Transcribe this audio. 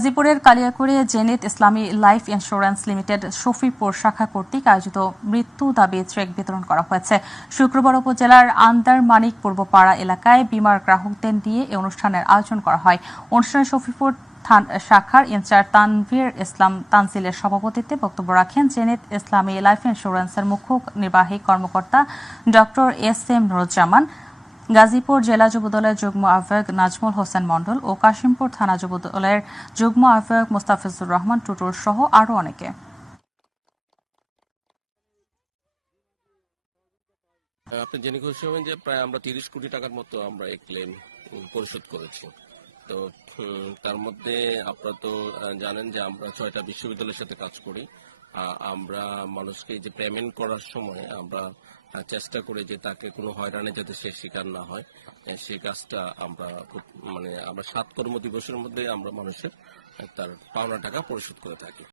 গাজীপুরের কালিয়াকৈরে জেনেট ইসলামী life insurance limited Shafipur শাখা কর্তৃক আয়োজিত মৃত্যু দাবি চেক বিতরণ করা হয়েছে। শুক্রবার উপজেলার আন্দারমানিক পূর্বপাড়া এলাকায় বীমার গ্রাহকদের নিয়ে এই অনুষ্ঠানের আয়োজন করা হয়। অনুষ্ঠানে শফিপুর শাখার ইনচার্জ তানভীর ইসলাম তানজিলের সভাপতিত্বে বক্তব্য রাখেন জেনেট ইসলামী লাইফ ইন্স্যুরেন্সের মুখ্য নির্বাহী কর্মকর্তা ডক্টর এস.এম. নুরুজ্জামান, গাজীপুর জেলা যুবদলের যুগ্ম আহ্বায়ক নাজমুল হোসেন মণ্ডল ও কাশিমপুর থানা যুবদলের যুগ্ম আহ্বায়ক মোস্তাফিজুর রহমান টুটুল সহ আরও অনেকে। আপনি জেনে খুশি হবেন যে প্রায় আমরা 30 কোটি টাকার মতো আমরা এই ক্লেম পরিশোধ করেছি। তো তার মধ্যে আপনারা তো জানেন যে আমরা 6টা বিশ্ববিদ্যালয়ের সাথে কাজ করি। আমরা মানুষকে যে পেমেন্ট করার সময় আমরা চেষ্টা করি যে তাকে কোনো হয়রানি যাতে সে শিকার না হয়, সেই কাজটা আমরা খুব আমরা 7 কর্মদিবসের মধ্যে আমরা মানুষের তার পাওনা টাকা পরিশোধ করে থাকি।